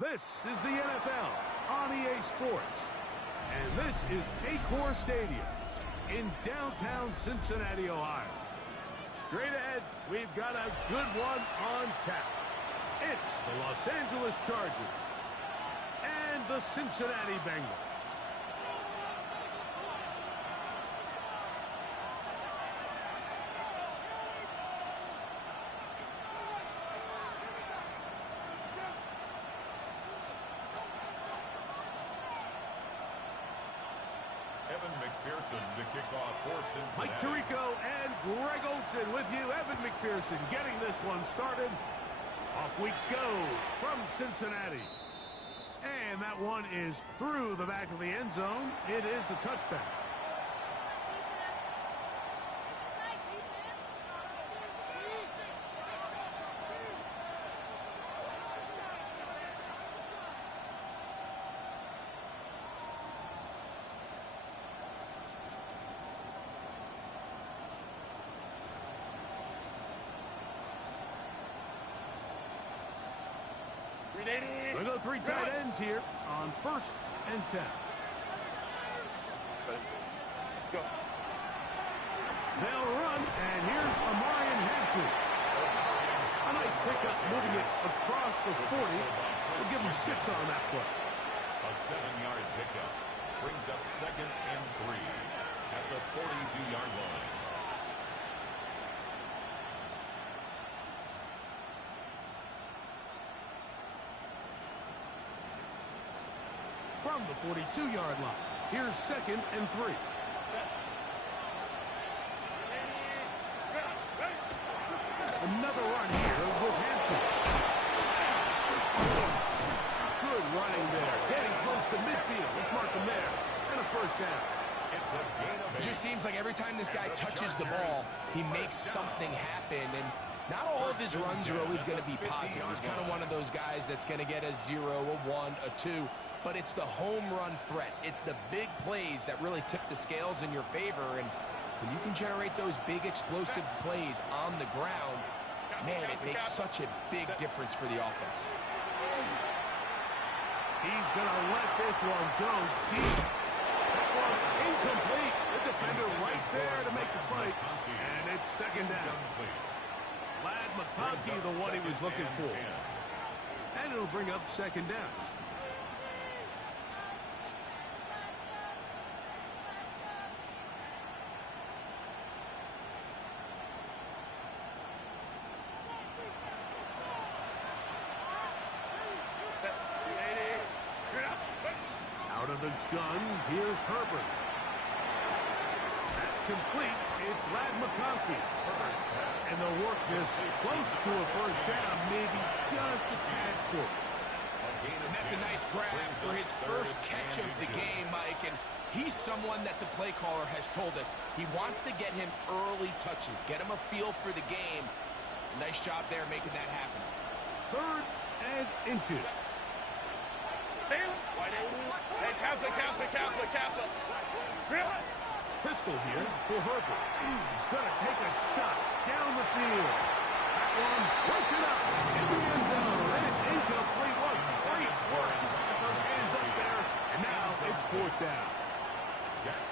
This is the NFL on EA Sports. And this is Paycor Stadium in downtown Cincinnati, Ohio. Straight ahead, we've got a good one on tap. It's the Los Angeles Chargers and the Cincinnati Bengals. To kick off for Cincinnati. Mike Tirico and Greg Olson with you. Evan McPherson getting this one started. Off we go from Cincinnati. And that one is through the back of the end zone. It is a touchback. We'll go three tight ends here on 1st and 10. Go. They'll run, and here's Amarian Hampton. A nice pickup, moving it across the 40. We'll give him 6 on that play. A 7-yard pickup brings up 2nd and 3 at the 42-yard line. From the 42-yard line, here's 2nd and 3. Another run here with Hampton. Good running there, getting close to midfield. Let's mark him there, and a 1st down. It's a gain of 8. It just seems like every time this guy touches the ball, he makes something happen, and not all of his runs are always going to be positive. He's kind of one of those guys that's going to get a 0, a 1, a 2, but it's the home run threat. It's the big plays that really tip the scales in your favor, and when you can generate those big explosive plays on the ground, man, it makes such a big difference for the offense. He's going to let this one go deep. That one incomplete. The defender right there to make the play, and it's 2nd down. Lad McConkey, the one he was looking for. And it'll bring up 2nd down. Out of the gun, here's Herbert. That's complete. It's Lad McConkey. And they'll work this close to a 1st down, maybe just a tad short. And that's a nice grab for his first catch of the game, Mike. And he's someone that the play caller has told us he wants to get him early touches, get him a feel for the game. Nice job there making that happen. 3rd and inches. Pistol here for Herbert. He's going to take a shot down the field. That one broken up in the end zone, and it's incomplete. What great work to set those hands up there, and now it's 4th down.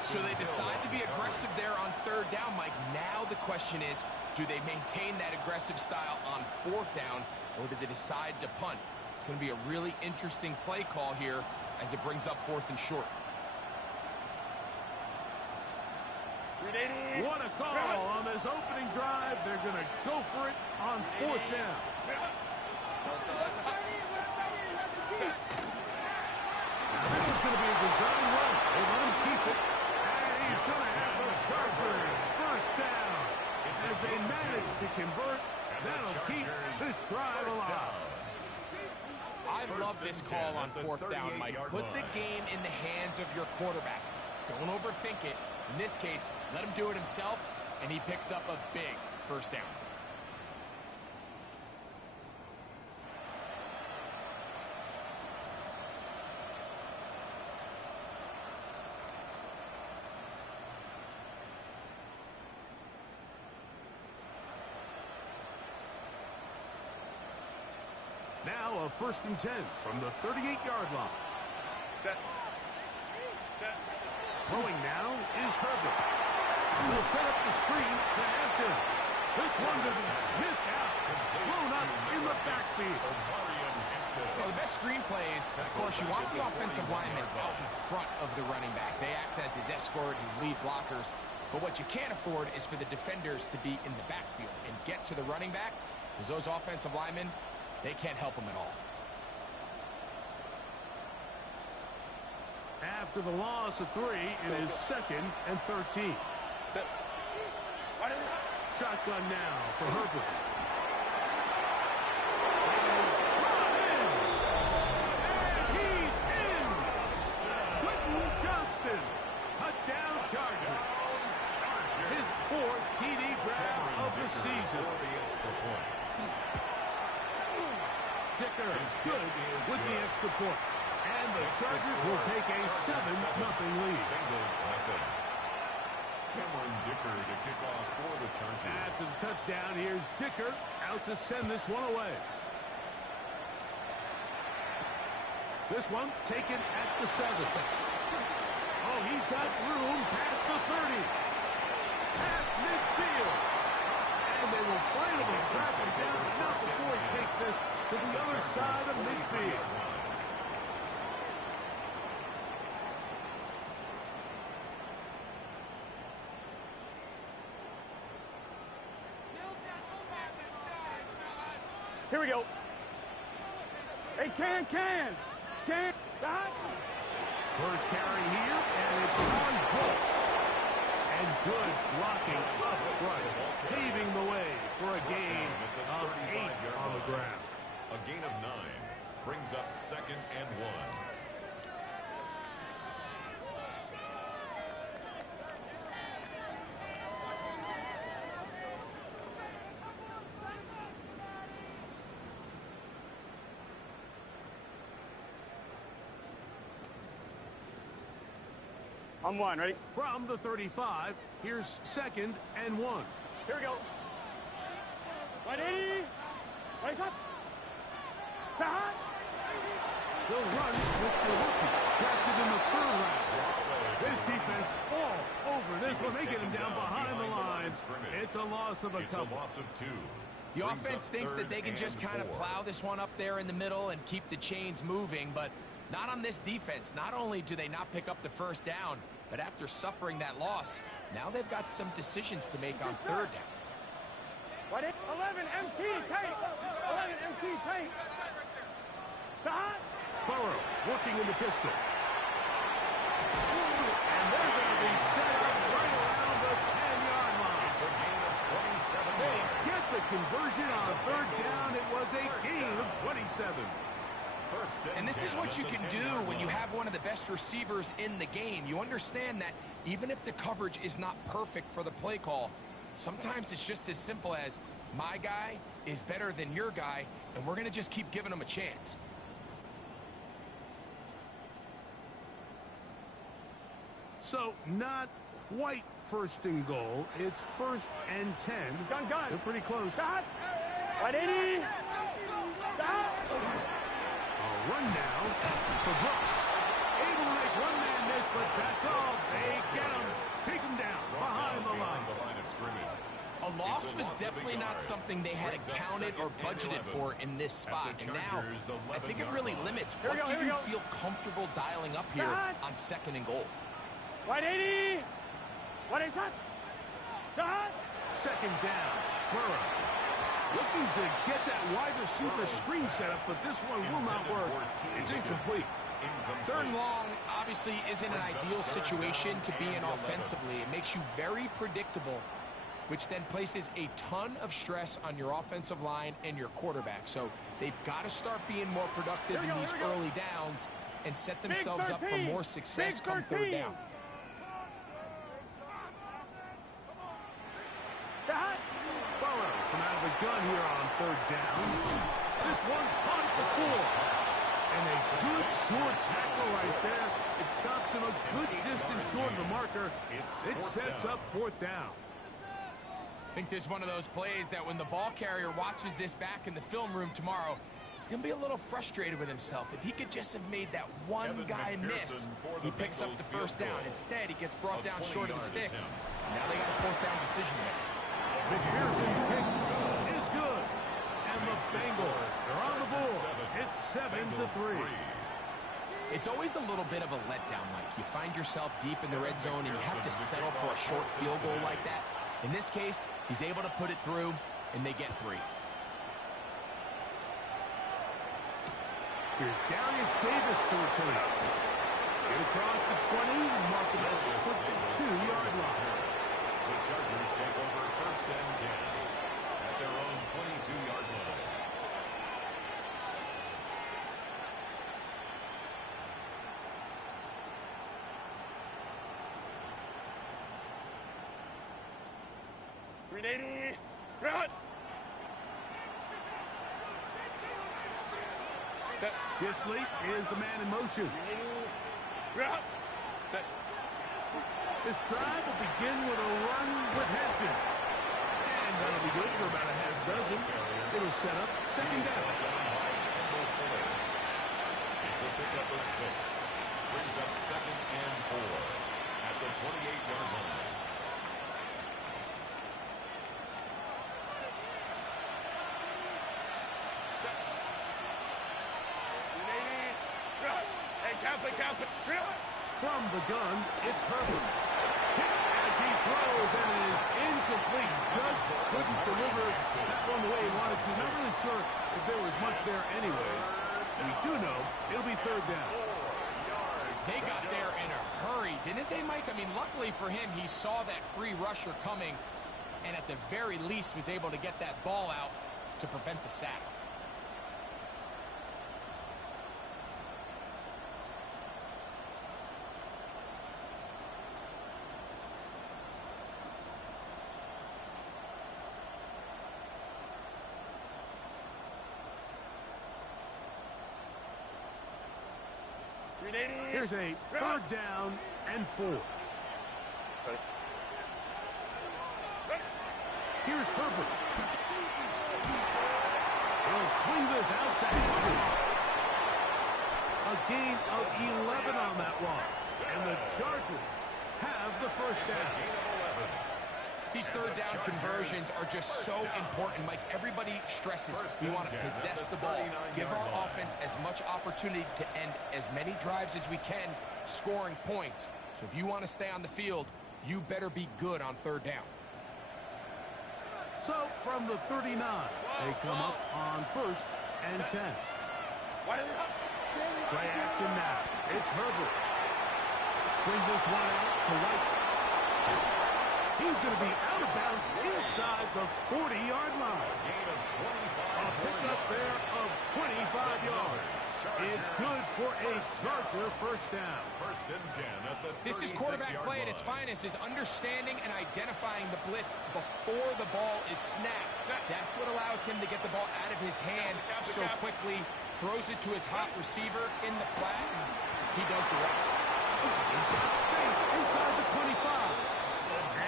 So they decide to be aggressive there on 3rd down, Mike. Now the question is, do they maintain that aggressive style on 4th down, or do they decide to punt? It's going to be a really interesting play call here as it brings up 4th and short. What a call on this opening drive. They're going to go for it on 4th down. Now this is going to be a design run. They let him keep it. And he's going to have the Chargers 1st down. As they manage to convert, that'll keep this drive alive. I love this call on 4th down, Mike. Put the game in the hands of your quarterback. Don't overthink it. In this case, let him do it himself, and he picks up a big 1st down. Now a 1st and 10 from the 38-yard line. Set. Throwing now is Herbert. He'll set up the screen to Hampton. This one doesn't miss out. Blown up in the backfield. Well, the best screen plays, of course, you want the offensive lineman out in front of the running back. They act as his escort, his lead blockers. But what you can't afford is for the defenders to be in the backfield and get to the running back, because those offensive linemen, they can't help him at all. After the loss of 3, it is 2nd and 13. Set. Shotgun now for Herbert. He's in! Quentin Johnston. Touchdown Chargers. His 4th TD grab of the season. Dicker is good with the extra point. And the Chargers will take a 7-0 lead. Cameron Dicker to kick off for the Chargers. After the touchdown, here's Dicker out to send this one away. This one taken at the 7. Oh, he's got room past the 30. Past midfield. And they will finally track him down enough before he takes this to the other side of midfield. Here we go. Hey, can. Stop. First carry here, and it's on Brooks. And good blocking up front, paving the way for a gain of 8 on the ground. A gain of 9 brings up 2nd and 1. On 1, ready? From the 35, here's 2nd and 1. Here we go. 180. Right up. Stop. They'll run with the rookie, drafted in the 3rd round. This defense all over this one. They get him down behind the lines. It's a loss of a couple. It's a loss of 2. The offense thinks that they can just kind of plow this one up there in the middle and keep the chains moving, but not on this defense. Not only do they not pick up the 1st down, but after suffering that loss, now they've got some decisions to make on 3rd down. 11 MT tight. 11 MT tight. Stop. Burrow working in the pistol. And they're going to be set up right around the 10-yard line. It's a gain of 27 They yards. get the conversion on 3rd down. It was a gain of 27. And this is what you can do when you have one of the best receivers in the game. You understand that even if the coverage is not perfect for the play call, sometimes it's just as simple as my guy is better than your guy, and we're going to just keep giving him a chance. So not quite 1st and goal. It's 1st and 10. Gun. They're pretty close. Stop. 180. Stop. A run now for Brooks. Able to make one man miss, but that's all. They get him. Take him down behind the line. of scrimmage. A loss was definitely not something they had accounted or budgeted for in this spot. And now, I think it really limits what do you feel comfortable dialing up here on 2nd and goal. 180. 180. Stop. 2nd down. Burrow looking to get that wide receiver screen set up, but this one will not work. It's incomplete. 3rd and long obviously isn't an ideal situation to be in offensively. It makes you very predictable, which then places a ton of stress on your offensive line and your quarterback. So they've got to start being more productive in these early downs and set themselves up for more success come 3rd down. Burrow from out of the gun here on 3rd down. This one caught at the 4. And a good short tackle right there. It stops him a good distance short of the marker. It sets up 4th down. I think this is one of those plays that when the ball carrier watches this back in the film room tomorrow, He's going to be a little frustrated with himself. If he could just have made that one guy miss, he picks up the first down. Instead, he gets brought down short of the sticks. Now they got a fourth down decision to make. McPherson's kick is good. And the Bengals are on the board. It's 7-3. It's always a little bit of a letdown, Mike. You find yourself deep in the red zone, and you have to settle for a short field goal like that. In this case, he's able to put it through, and they get 3. Here's Darius Davis to return. Get across the 20, mark him at the 22-yard line. The Chargers take over 1st and 10 at their own 22-yard line. Run! Disley is the man in motion. Run! This drive will begin with a run with Hampton. And that'll be good for about a half dozen. It'll set up 2nd down. It's a pickup of 6. Brings up 2nd and 4 at the 28-yard line. Count it. From the gun, it's Herbert. Hit as he throws, and it is incomplete. Just couldn't deliver that one the way he wanted to. Not really sure if there was much there anyways. We do know it'll be 3rd down. They got there in a hurry, didn't they, Mike? I mean, luckily for him, he saw that free rusher coming, and at the very least was able to get that ball out to prevent the sack. Here's a 3rd down and 4. Here's Herbert. He'll swing this out to Hampton. A gain of 11 on that one. And the Chargers have the 1st down. These 3rd down conversions are just so important, Mike. Everybody stresses we want to possess the ball, give our offense as much opportunity to end as many drives as we can, scoring points. So if you want to stay on the field, you better be good on 3rd down. So from the 39, they come up on 1st and 10. Play action now. It's Herbert. Swing this one out to White. He's going to be out of bounds inside the 40-yard line. A pickup there of 25 yards. It's good for a Charger 1st down. 1st and 10 at the 36-yard line. This is quarterback play at its finest, is understanding and identifying the blitz before the ball is snapped. That's what allows him to get the ball out of his hand so quickly, throws it to his hot receiver in the flat, and he does the rest. He's got space inside the 25.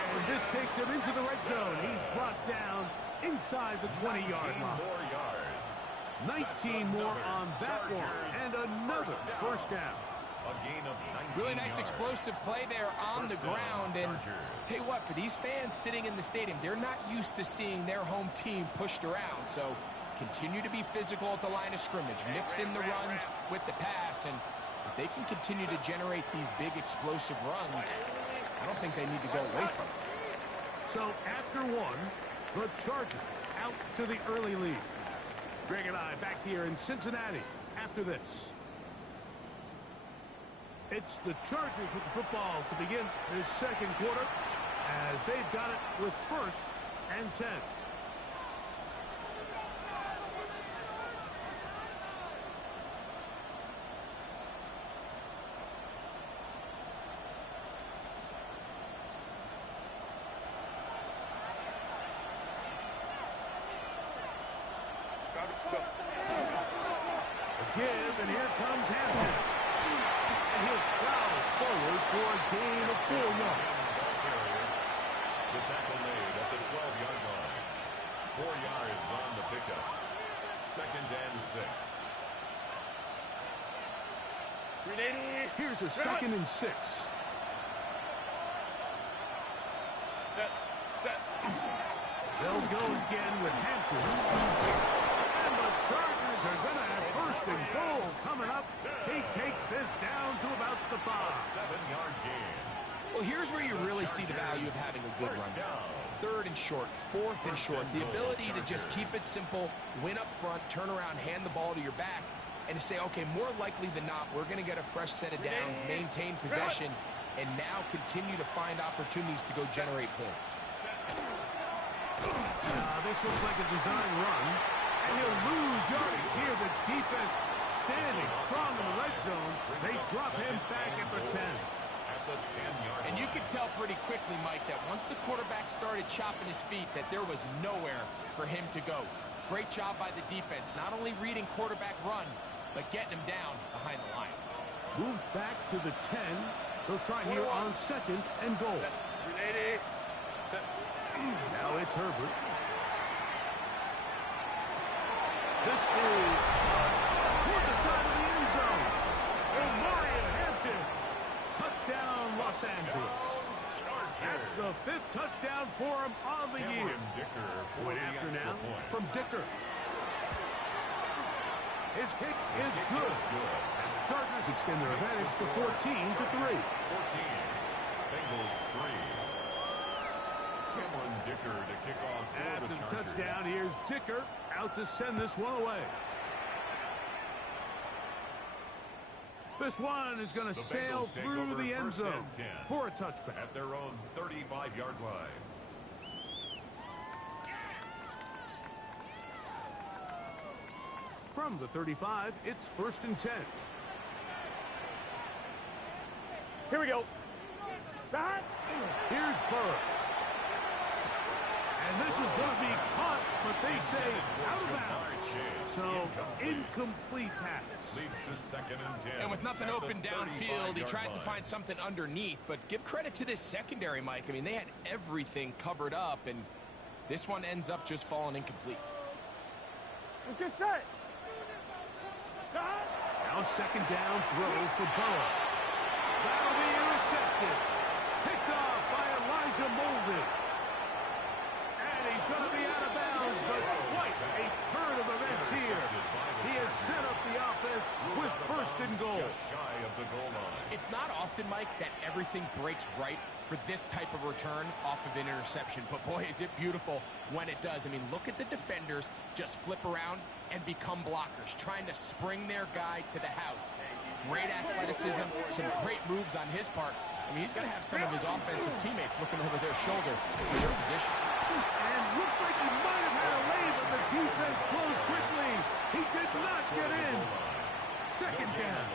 And this takes him into the red zone. He's brought down inside the 20-yard line. 19 more on that one. And another 1st down. A gain of 19 Really nice yards. explosive play there on the ground. And tell you what, for these fans sitting in the stadium, they're not used to seeing their home team pushed around. So continue to be physical at the line of scrimmage. Mix in the runs with the pass. And if they can continue to generate these big explosive runs, I don't think they need to go away from it. So after one, the Chargers out to the early lead. Greg and I back here in Cincinnati after this. It's the Chargers with the football to begin this 2nd quarter as they've got it with 1st and 10. Give, and here comes Hampton. And he'll plow forward for a gain of 4 yards. The tackle made at the 12-yard line. 4 yards on the pickup. second and 6. Here's a second and 6. Set. Set. They'll go again with Hampton. And the Chargers are going to have first and goal coming up. He takes this down to about the 5. 7-yard gain. Well, here's where you really see the value of having a good run. Third and short, fourth and short. The ability to just keep it simple, win up front, turn around, hand the ball to your back, and to say, okay, more likely than not, we're going to get a fresh set of downs, maintain possession, and now continue to find opportunities to go generate points. This looks like a design run, and he'll lose yardage here. The defense standing strong in the red zone. They drop him back at the 10. At the 10-yard And you line. could tell pretty quickly, Mike, that once the quarterback started chopping his feet, that there was nowhere for him to go. Great job by the defense, not only reading quarterback run, but getting him down behind the line. Move back to the 10. They'll try here on second and goal. Now it's Herbert. This is toward the side of the end zone. Omarion Hampton. Touchdown, Los Angeles. That's the 5th touchdown for him on the year. Dicker for Point the after extra now point. from Dicker. His kick is good. And the Chargers extend their advantage to 14-3. 14. Bengals 3. Cameron Dicker to kick off for After the the Chargers. touchdown, here's Dicker out to send this one away. This one is going to The sail Bengals take through over the end first zone and 10. for a touchback. At their own 35-yard line. From the 35, it's first and 10. Here we go. Here's Burr. And this is going to be caught, but they say out of bounds. So, incomplete pass. Leads to second and 10. And with nothing At the open downfield, he 35-yard tries to line. find something underneath. But give credit to this secondary, Mike. I mean, they had everything covered up, and this one ends up just falling incomplete. Let's get set. Now second down throw for Burrow. That'll be intercepted. Picked off by Elijah Molden. And he's going to be out of bounds, but quite a turn of events here. He has set up the offense with first and goal. Just shy of the goal line. It's not often, Mike, that everything breaks right for this type of return off of an interception. But, boy, is it beautiful when it does. I mean, look at the defenders just flip around and become blockers, trying to spring their guy to the house. Great athleticism, some great moves on his part. I mean, he's going to have some of his offensive teammates looking over their shoulder for their position. And looked like he might have had a lay, but the defense closed quickly. He did not get in. Second down.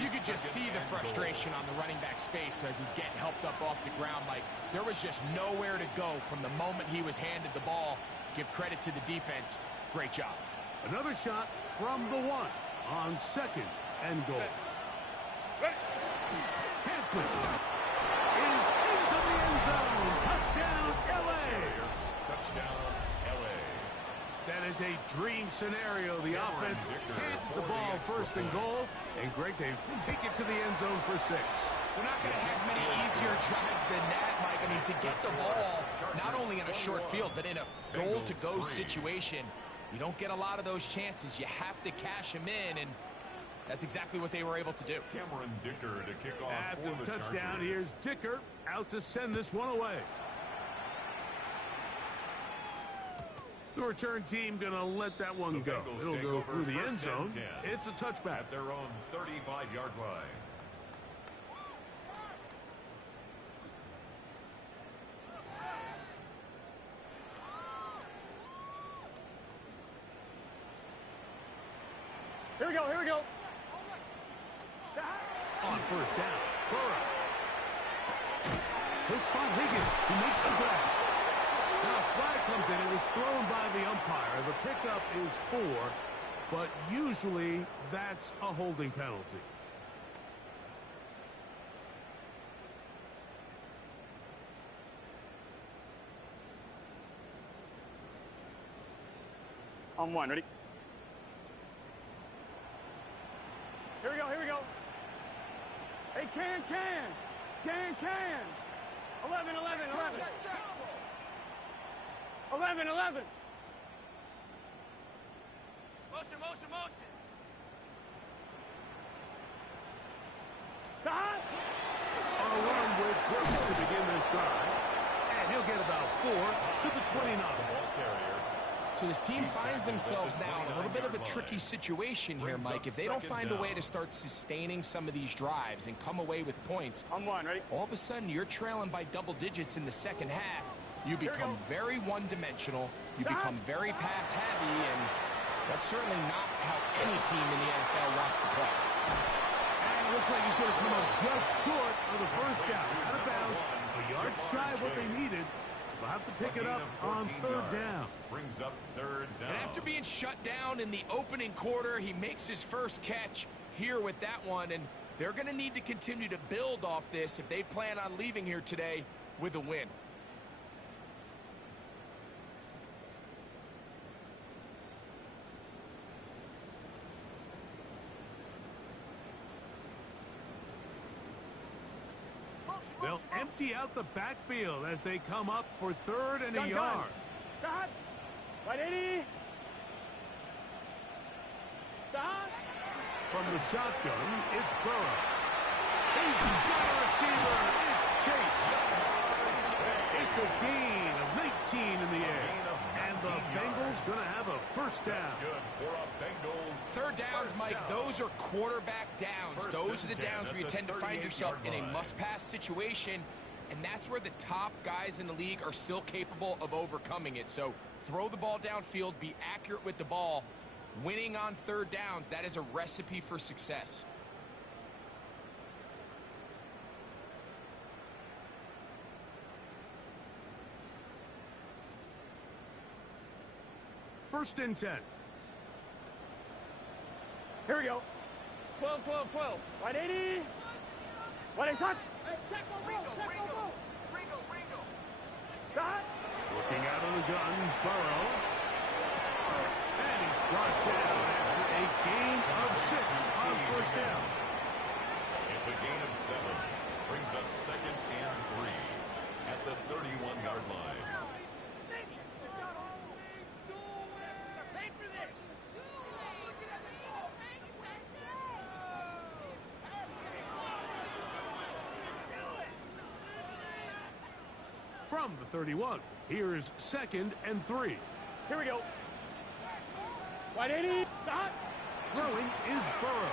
You could just see the frustration on the running back's face as he's getting helped up off the ground. Like, there was just nowhere to go from the moment he was handed the ball. Give credit to the defense. Great job. Another shot from the 1 on second and goal. Hampton is into the end zone. Touchdown, L.A. Touchdown, L.A. That is a dream scenario. The offense hands the ball first and goal. And Greg, they take it to the end zone for 6. They're not going to have many easier drives than that, Mike. I mean, to get the ball not only in a short field, but in a goal-to-go situation, you don't get a lot of those chances. You have to cash them in, and that's exactly what they were able to do. Cameron Dicker to kick off After for the the touchdown, Chargers. here's Dicker out to send this one away. The return team going to let that one go. Bengals It'll take go over through the end first and zone. 10. It's a touchback. At their own 35-yard line. Here we go. Here we go. On first down, Burrow. He'll spot Higgins, who makes the grab. Now a flag comes in. It was thrown by the umpire. The pickup is 4, but usually that's a holding penalty. On one, ready? Here we go, here we go. Hey, can. 11. 11. Motion. Stop! On a run with Brooks to begin this drive. And he'll get about 4 to the 29. Ball carrier. So this team finds themselves now in a little bit of a tricky situation here, Mike. If they don't find a way to start sustaining some of these drives and come away with points, On one, ready? all of a sudden you're trailing by double digits in the second half. You become very one-dimensional. You become very pass-heavy, and that's certainly not how any team in the NFL wants to play. And it looks like he's going to come up just short of the first down. Out of bounds, a yard shy of what they needed. They'll have to pick it up on third down. Brings up third down. And after being shut down in the opening quarter, he makes his first catch here with that one, and they're going to need to continue to build off this if they plan on leaving here today with a win. They'll empty out the backfield as they come up for third and a yard. Stop! Right, 80. Stop! From the shotgun, it's Burrow. He's got a receiver. It's Chase. It's a gain of 19 in the air. And the Bengals going to have a first down. Good for a Bengals. Third downs, Mike, those are quarterback downs. Those are the downs where you tend to find yourself in a must-pass situation, and that's where the top guys in the league are still capable of overcoming it. So throw the ball downfield, be accurate with the ball. Winning on third downs, that is a recipe for success. First and 10. Here we go. 12. Right, 80. Right, shot. Stop. Looking out of the gun, Burrow. And he's brought down after a gain of 6 on first down. It's a gain of 7. Brings up second and 3 at the 31-yard line. From the 31, here's second and 3. Here we go. Right, 80. Stop. Throwing is Burrow.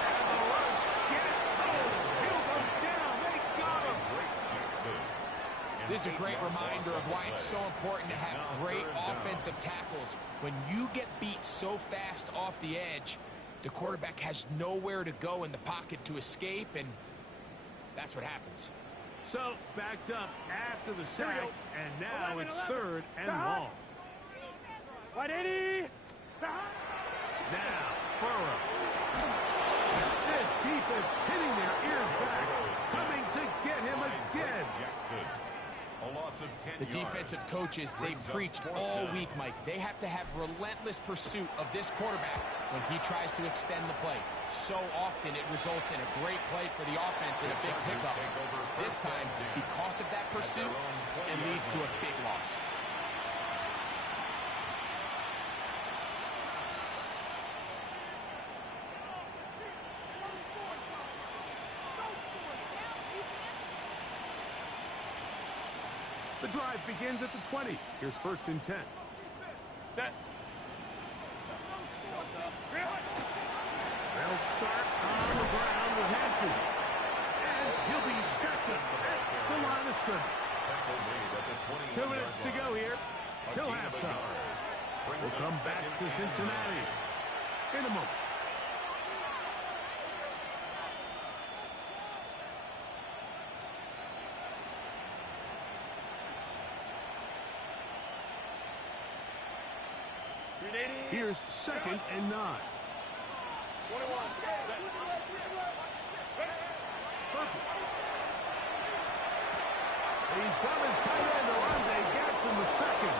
And the rush gets home. He'll go down. They got him. This is a great reminder of why it's so important to have great offensive tackles. When you get beat so fast off the edge, the quarterback has nowhere to go in the pocket to escape, and that's what happens. So, backed up after the sack, and now it's third and long. Right, 80. Now, Burrow. This defense hitting their ears back, coming to get him again. Jackson. A loss of 10 The defensive coaches, they preached all week, Mike. They have to have relentless pursuit of this quarterback when he tries to extend the play. So often it results in a great play for the offense and a big pickup. This time, because of that pursuit, it leads to a big loss. The drive begins at the 20. Here's first and 10. Set. They'll start on the ground with Hampton. And he'll be stepped up at the line of scrimmage. 2 minutes to go here till halftime. We'll come back to Cincinnati in a moment. Here's second and 9. 21. Perfect. He's got his tight end, Alontae Gadsden, the second.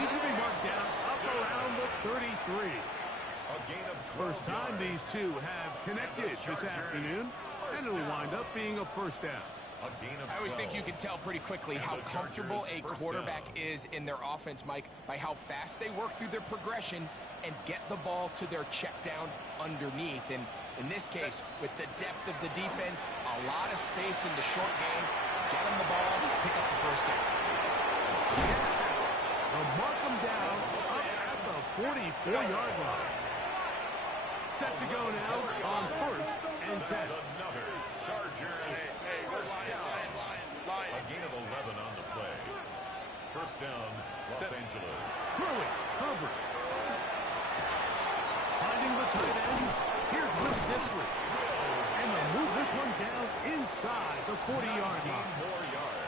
He's going to be marked down up around the 33. A gain of 12 First time yards. these two have connected this afternoon, and it'll wind up being a first down. A gain of I always think you 12. can tell pretty quickly how comfortable a quarterback is in their offense, Mike, by how fast they work through their progression and get the ball to their check down underneath. And in this case, with the depth of the defense, a lot of space in the short game, get them the ball, pick up the first down. They'll mark them down up at the 44-yard line. Set to go now on first and 10. Another Chargers first down. A gain of 11 on the play. First down, Los Angeles. Throwing, Herbert. Finding the tight end. Here's Will Disley. And they'll move this one down inside the 40-yard 19 line. more yards.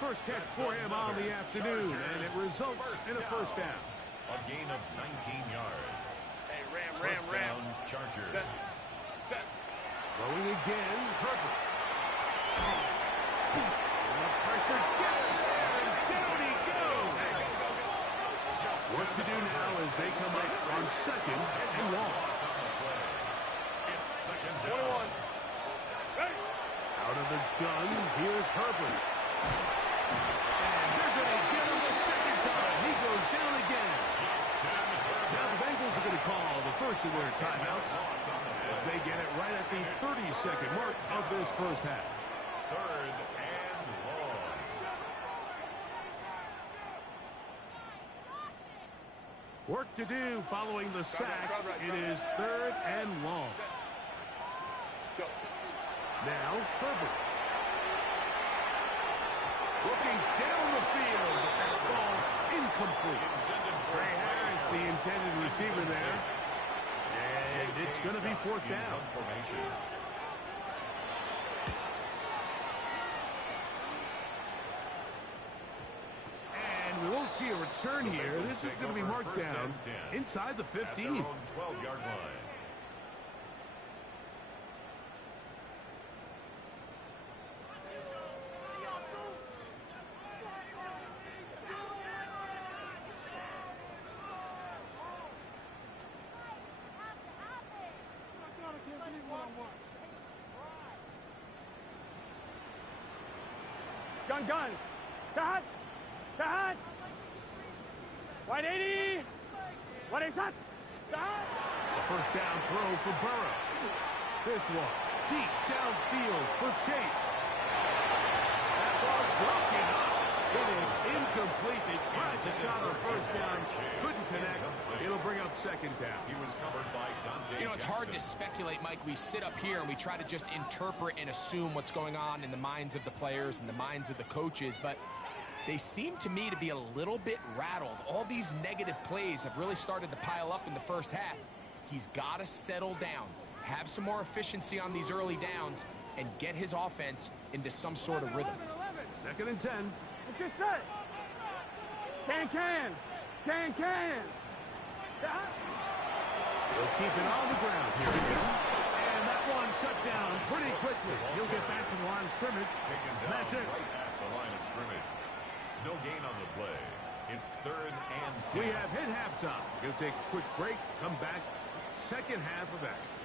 First catch for him on the afternoon, and it results in a first down. A gain of 19 yards. Hey, First down, Chargers. Throwing again, Herbert. And the pressure gets there, and down he goes. Work to do now as they come up on second and long. It's second down. Out of the gun, here's Herbert. And they're going to get him the second time. He goes down again. Now the Bengals are going to call the first of their timeouts as they get it right at the 30-second mark of this first half. Third and long. Work to do following the sack. It is third and long. Now Herbert. Looking down the field, but that ball's incomplete. Ray Harris, the intended receiver there. And it's going to be fourth down. And we won't see a return here. This is going to be marked down inside the 15. At their own 12-yard line. Gun. Kahat. 180. What is that? A first down throw for Burrow. This one deep downfield for Chase. That ball broken up. It is incomplete. They tried the shot on first down. Couldn't connect. It'll bring up second down. He was covered by Dante You know, it's hard to Jackson. speculate, Mike. We sit up here and we try to just interpret and assume what's going on in the minds of the players and the minds of the coaches, but they seem to me to be a little bit rattled. All these negative plays have really started to pile up in the first half. He's got to settle down, have some more efficiency on these early downs, and get his offense into some sort of rhythm. Second and 10. What's this say? Can. He'll keep it on the ground here again. And that one shut down pretty quickly. He'll get back to the line of scrimmage. Taken And down that's it. right at the line of scrimmage. No gain on the play. It's third and 10. We have hit halftime. We're going to take a quick break. Come back. Second half of action.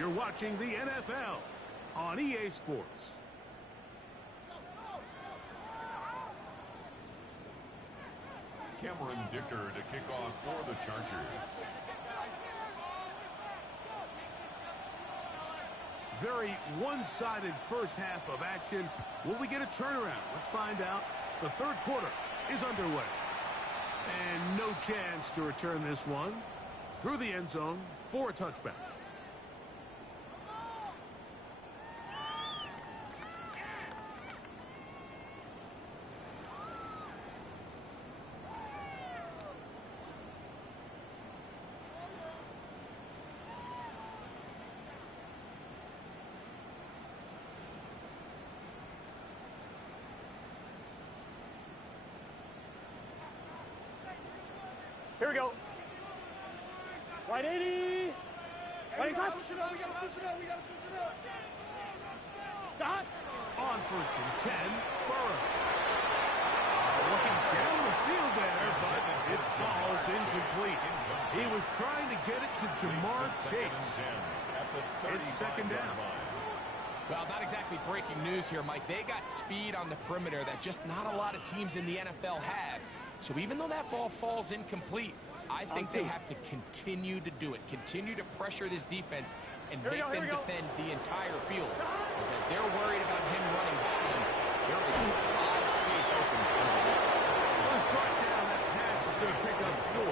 You're watching the NFL on EA Sports. Cameron Dicker to kick off for the Chargers. Very one-sided first half of action. Will we get a turnaround? Let's find out. The third quarter is underway. And no chance to return this one through the end zone for a touchback. Here we go. 180. What is that? Stop. On first and 10, Burrow. Looking down the field there, but it it's second down. Well, not exactly breaking news here, Mike. They got speed on the perimeter that just not a lot of teams in the NFL have. So even though that ball falls incomplete, I think they have to continue to do it. Continue to pressure this defense and make them defend the entire field. Because as they're worried about him running back, there is a lot of space open. First brought down, that pass is going to pick up 4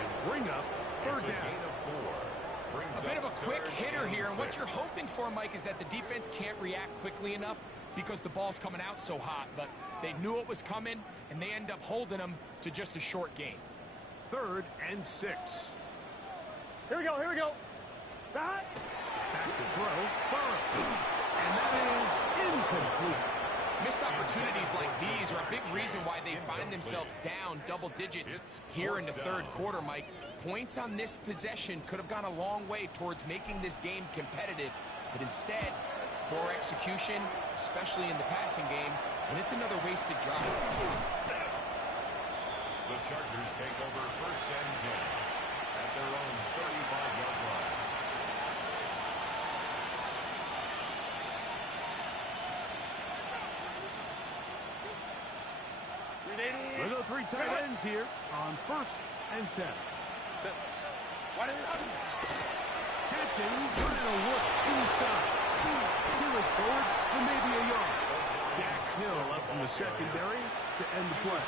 and bring up third down. A bit of a quick hitter here, and what you're hoping for, Mike, is that the defense can't react quickly enough because the ball's coming out so hot. But they knew it was coming, and they end up holding them to just a short gain. 3rd and 6. Here we go, here we go. Back to throw, Burrow. And that is incomplete. Missed opportunities like these are a big reason why they find themselves down double digits here in the third quarter, Mike. Points on this possession could have gone a long way towards making this game competitive, but instead, poor execution, especially in the passing game, and it's another wasted drive. The Chargers take over 1st and 10 at their own 35-yard line. We'll go 3 tight ends here on 1st and 10. Hampton trying to work inside. Threw it forward for maybe a yard. Dax Hill up from the secondary to end the play.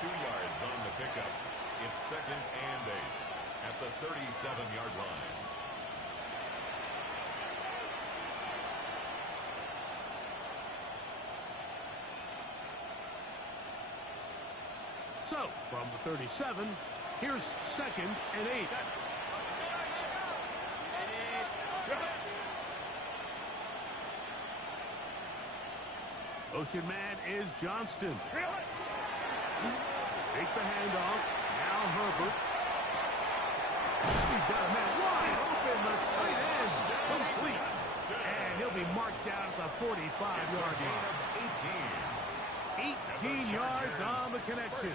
2 yards on the pickup. It's 2nd and 8 at the 37-yard line. So, from the 37, here's 2nd and 8. Motion man is Johnston. Take the handoff. Now Herbert. He's got a man wide open. The tight end complete. And he'll be marked down at the 45-yard line. 18 yards on the connection.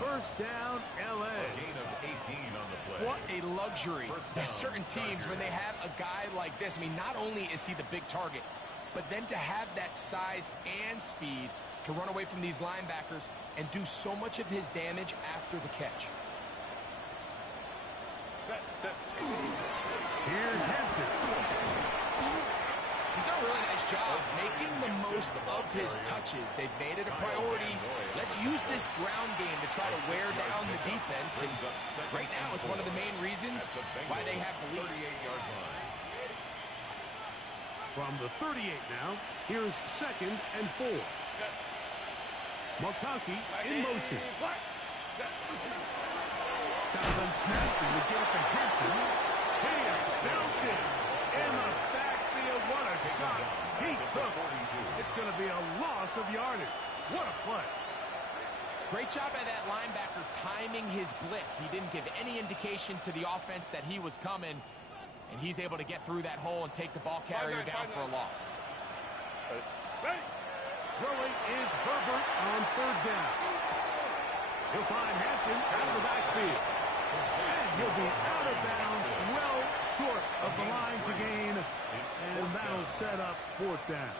First down, L.A. Gain of 18 on the play. What a luxury. There's certain teams when they have a guy like this. I mean, not only is he the big target, but then to have that size and speed to run away from these linebackers and do so much of his damage after the catch. Here's Hampton. He's done a really nice job making the most of his touches. They've made it a priority. Let's use this ground game to try to wear down the defense. And right now, it's one of the main reasons why they have the lead. 38-yard line. From the 38 now, here's 2nd and 4. McConkey in motion. Shotgun snap, and we give it to Hampton. He is belted in the backfield. What a shot he took. It's going to be a loss of yardage. What a play. Great job by that linebacker timing his blitz. He didn't give any indication to the offense that he was coming, and he's able to get through that hole and take the ball carrier down for a loss. Throwing is Herbert on 3rd down. He'll find Hampton out of the backfield. And he'll be out of bounds, well short of the line to gain. And that'll set up 4th down.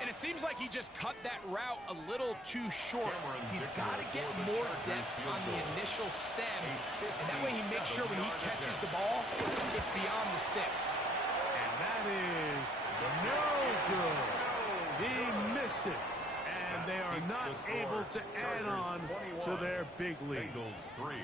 And it seems like he just cut that route a little too short. He's got to get more depth on the initial stem. And that way he makes sure when he catches the ball, it's beyond the sticks. And that is no good. He missed it. And they are not able to add on to their big lead. Bengals 3.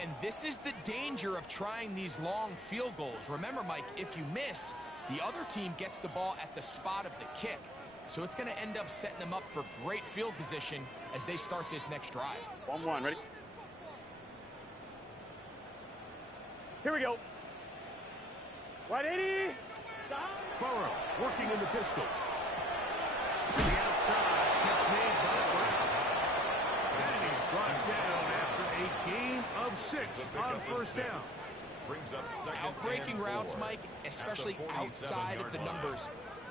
And this is the danger of trying these long field goals. Remember, Mike, if you miss, the other team gets the ball at the spot of the kick. So it's going to end up setting them up for great field position as they start this next drive. 1-1, ready? Here we go. 180. Burrow working in the pistol. To the outside. Catch made by Brown. And he's brought down after a gain of 6 on 1st down. Brings up 2nd Outbreaking and 4 routes, Mike, especially outside of the numbers.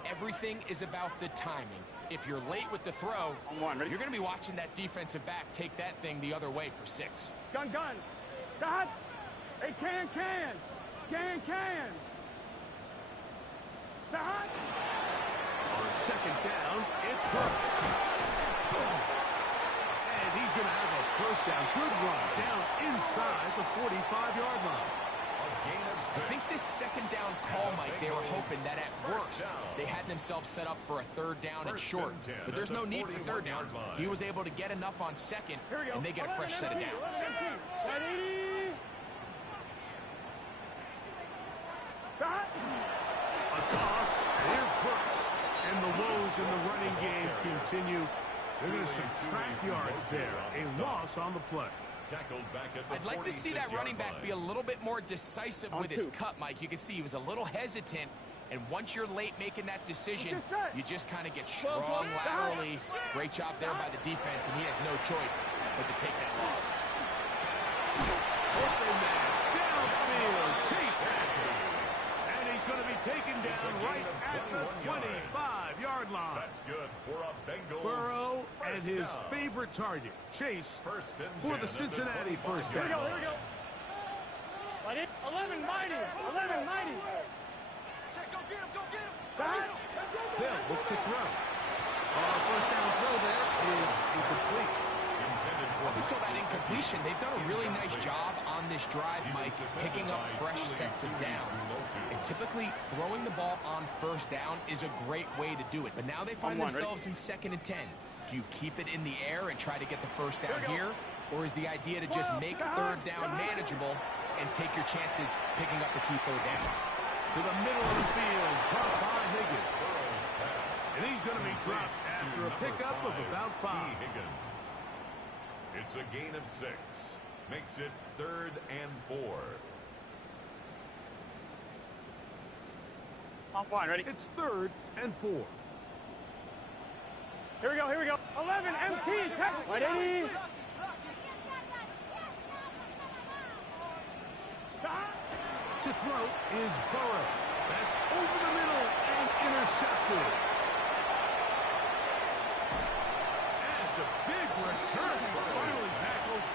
Everything is about the timing. If you're late with the throw, you're going to be watching that defensive back take that thing the other way for 6. Gun. Got. Hey, can. Stop. On second down, it's Brooks. And he's going to have a first down. Good run down inside the 45-yard line. I think this second down call, Mike, they were hoping that at worst they had themselves set up for a third down and short. But there's no need for third down. He was able to get enough on second, and they get a fresh set of downs. A toss, and here's Brooks. And the woes in the running game continue. They're going to subtract yards there. A loss on the play. I'd like to see that running back be a little bit more decisive with his cut, Mike. You can see he was a little hesitant, and once you're late making that decision, you just kind of get strong laterally. Great job there by the defense, and he has no choice but to take that loss. Open man, downfield, Chase has it. And he's going to be taken down right at the 25-yard line. That's good for a Bengals. Burrow and his favorite target, Chase, for the Cincinnati first down. Here we go. 11 mighty. They'll look to throw. First down throw there is incomplete. Up until that incompletion, they've done a really nice job on this drive, Mike, picking up fresh sets of downs. And typically, throwing the ball on first down is a great way to do it. But now they find themselves in 2nd and 10. Do you keep it in the air and try to get the first down here? Or is the idea to just make third down manageable and take your chances picking up the key third down? To the middle of the field, caught by Higgins. And he's going to be dropped after a pickup of about 5. It's a gain of 6. Makes it 3rd and 4. I'm fine, ready? It's 3rd and 4. Here we go. 11 MT. Ready? To throw is Burrow. That's over the middle and intercepted. And it's a big return. Finally tackled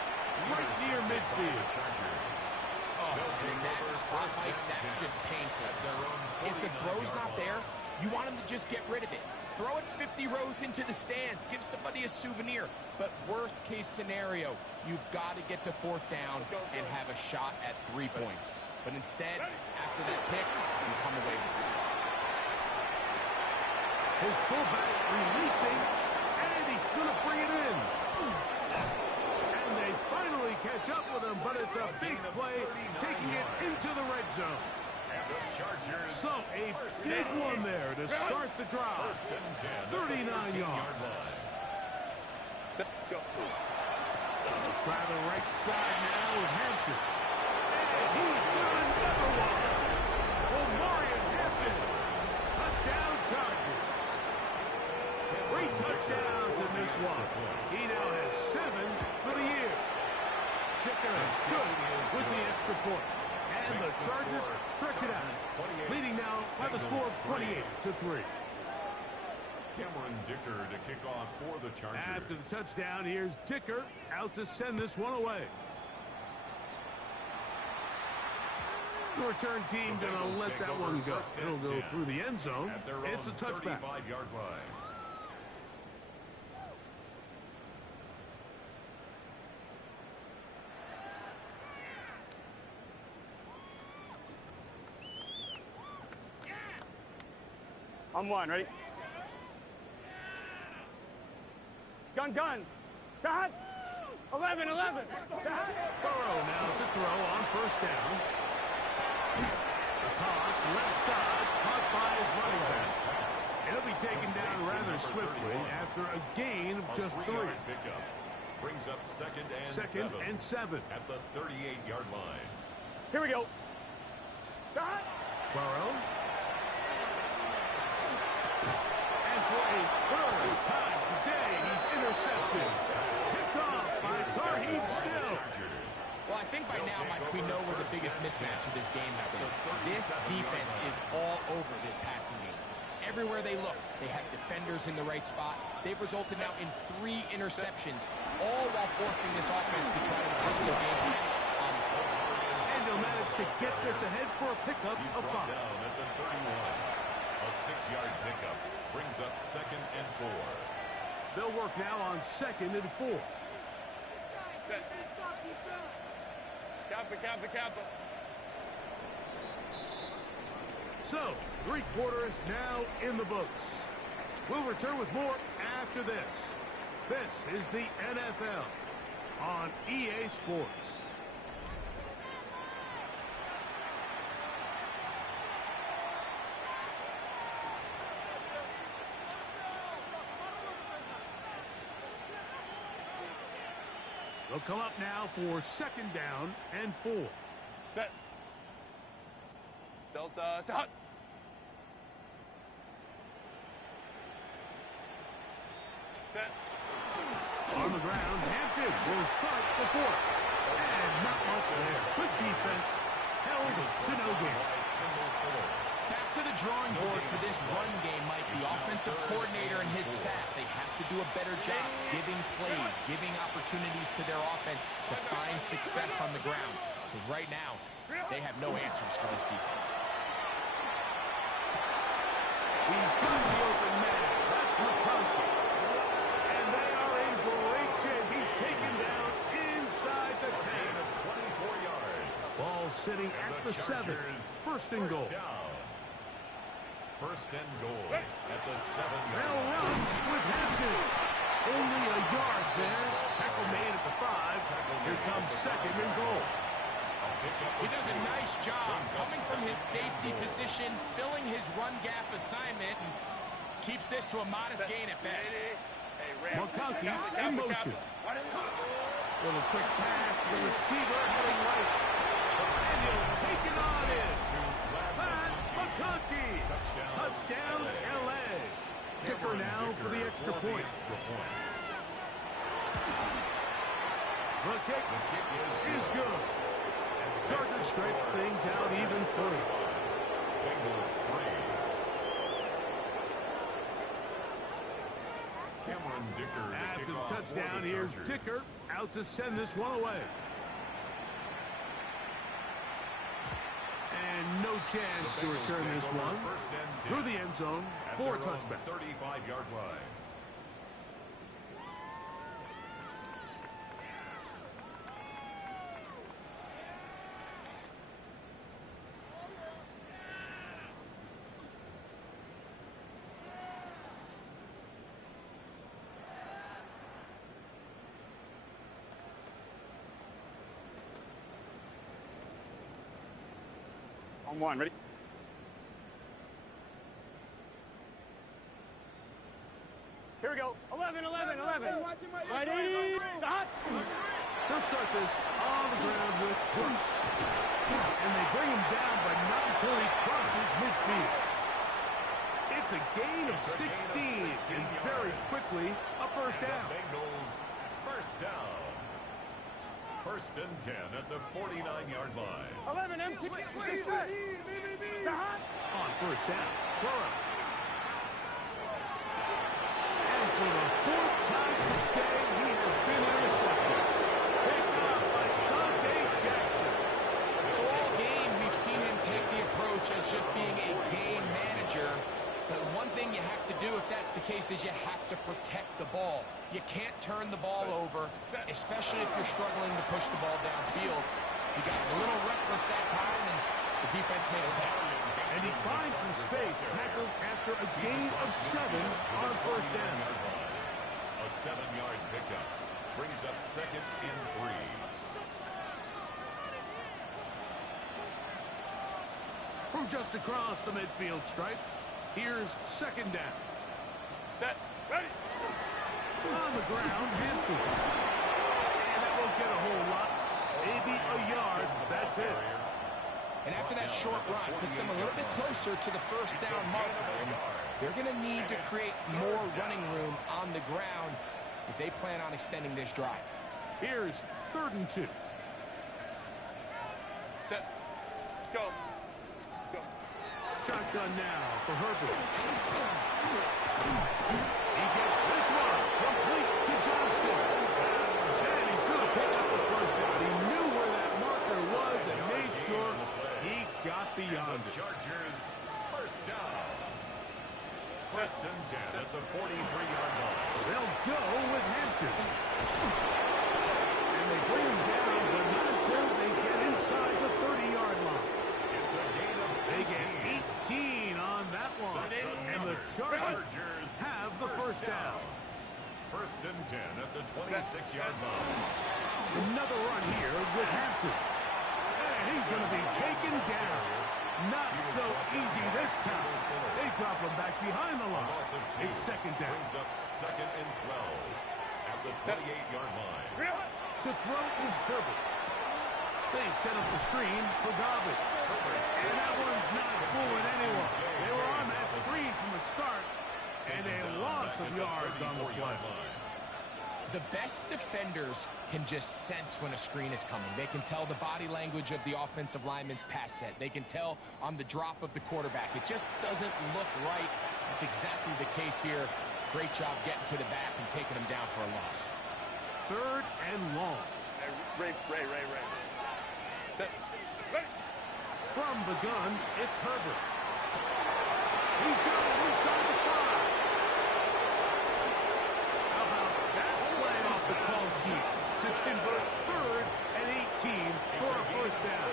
right near midfield. In that spot, Mike, that's just painful. If the throw's not there, you want him to just get rid of it. Throw it 50 rows into the stands. Give somebody a souvenir. But worst case scenario, you've got to get to 4th down and have a shot at 3 points. But instead, after that pick, you come away with it. His fullback releasing, and he's going to bring it in. And they finally catch up with him, but it's a big play, taking it into the red zone. So a big one there to start the drive. 39 yards. Try the right side now with Hampton. And he's got another one. Omarion Hampton. Touchdown Chargers. 3 touchdowns in this one. He now has 7 for the year. Kicker is good with the extra point. And the Chargers stretch it out, leading now by the score of 28-3. Cameron Dicker to kick off for the Chargers. After the touchdown, here's Dicker out to send this one away. The return team going to let that one go. It'll go through the end zone. It's a touchback. 35-yard line. I'm 1, ready? Gun. Got 11. Burrow now to throw on first down. The toss, left side, caught by his running back. It'll be taken down rather swiftly after a gain of just 3. Brings up 2nd and 7 at the 38-yard line. Here we go. Got. Burrow. And for a 3rd time today, he's intercepted. Picked off by Tarheeb Still. Well, I think by now, Mike, we know where the biggest mismatch of this game has been. This defense is all over this passing game. Everywhere they look, they have defenders in the right spot. They've resulted now in 3 interceptions, all while forcing this offense to try to twist their game plan on the floor. And he'll manage to get this ahead for a pickup He's of 5. brought down at the 31. A 6-yard pickup brings up 2nd and 4. They'll work now on 2nd and 4. Set. Kappa. So, 3 quarters now in the books. We'll return with more after this. This is the NFL on EA Sports. They'll come up now for 2nd down and 4. Set. Delta, set. Set. On the ground, Hampton will start the 4th. And not much there. Good defense. Held to no gain. Back to the drawing board for this run game, Mike. The offensive coordinator and his staff, they have to do a better job giving plays, giving opportunities to their offense to find success on the ground. Because right now, they have no answers for this defense. He's got the open man. That's McConkey. And they are in great shape. He's taken down inside the 10. 24 yards. Ball sitting at the 7. 1st and goal. First and goal at the 7-yard They'll line. run with Hampton. Only a yard there. Tackle made at the 5. Here comes 2nd and goal. He does a nice job coming from his safety position, filling his run gap assignment, and keeps this to a modest gain at best. McConkey in motion. Little quick pass to the receiver heading right. And he'll take it on in. Pat McConkey. Touchdown, LA. Kicker now for the extra point. The kick is good. Chargers stretch things out even further. Bengals 3. Cameron Dicker. After the touchdown, here's Dicker out to send this one away. And no chance to return this one through the end zone for a touchback. 35-yard line. On 1, ready? Here we go. 11. Right, 80. Stop. They'll start this on the ground with Brooks. And they bring him down, but not until he crosses midfield. It's a gain of 16, and very quickly, a 1st down. Bengals first down. 1st and 10 at the 49-yard line. 11, empty. On 1st down, Burrow. And for the 4th time today, he has been intercepted. Picked off by Dante Jackson. So all game, we've seen him take the approach as just being a game manager. But one thing you have to do if that's the case is you have to protect the ball. You can't turn the ball over, especially if you're struggling to push the ball downfield. He got a little reckless that time, and the defense made a play. And he finds some space, tackled after a gain of 7 on 1st down. A 7-yard pickup brings up 2nd and 3. From just across the midfield stripe, here's 2nd down. Set. Ready. On the ground, Hampton. And that won't get a whole lot. Maybe a yard. That's it. And after that short run, puts them a little bit closer to the 1st down marker. And they're going to need to create more running room on the ground if they plan on extending this drive. Here's 3rd and 2. Set. Go. Shotgun now for Herbert. He gets this one complete to Johnston. And he's going to pick up the 1st down. He knew where that marker was and made sure 43-yard line. They'll go with Hampton. And they bring him down, but not until they get inside the 30-yard line. It's a gain of 18. They get 18 on that one. And the Chargers have the first down. First and 10 at the 26-yard line. Another run here with Hampton. And he's going to be taken down. Not so easy this time. They drop him back behind the line. It's second down. Brings up second and 12 at the 28-yard line. To throw is Herbert. They set up the screen for Dobbins. And that one's not fooling anyone. They were on that screen from the start. And a loss of yards on the play. The best defenders can just sense when a screen is coming. They can tell the body language of the offensive lineman's pass set. They can tell on the drop of the quarterback. It just doesn't look right. That's exactly the case here. Great job getting to the back and taking them down for a loss. Third and long. Ray. Set. Ready. From the gun, it's Herbert. He's got it inside the 5. How about that play off the call sheet to convert third and 18 for a first down.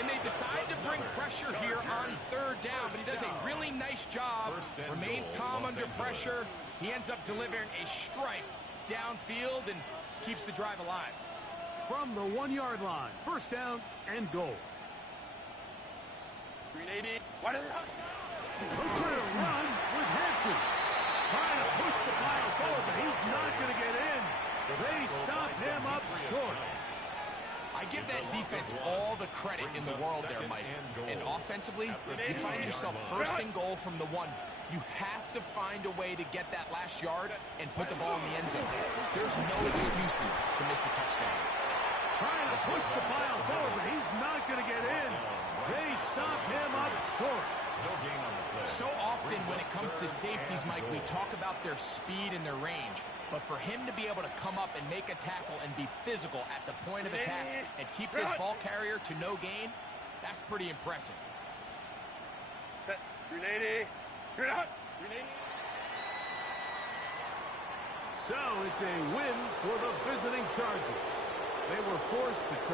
And they decide to bring pressure here on third down, but he does a really nice job. Remains calm under pressure. He ends up delivering a strike downfield and keeps the drive alive. From the 1-yard line, first down and goal. 380. What is it? A clear run with Hampton. Trying to push the pile forward, but he's not going to get in. They stop him up short. I give that defense all the credit in the world there, Mike. And offensively, you find yourself first and goal from the 1. You have to find a way to get that last yard and put the ball in the end zone. There's no excuses to miss a touchdown. Trying to push the pile forward, but he's not going to get in. They stop him up short. No gain on the play. So often when it comes to safeties, Mike, we talk about their speed and their range. But for him to be able to come up and make a tackle and be physical at the point of attack and keep this ball carrier to no gain, that's pretty impressive. Set. 380. You're out. 380. So it's a win for the visiting Chargers. They were forced to try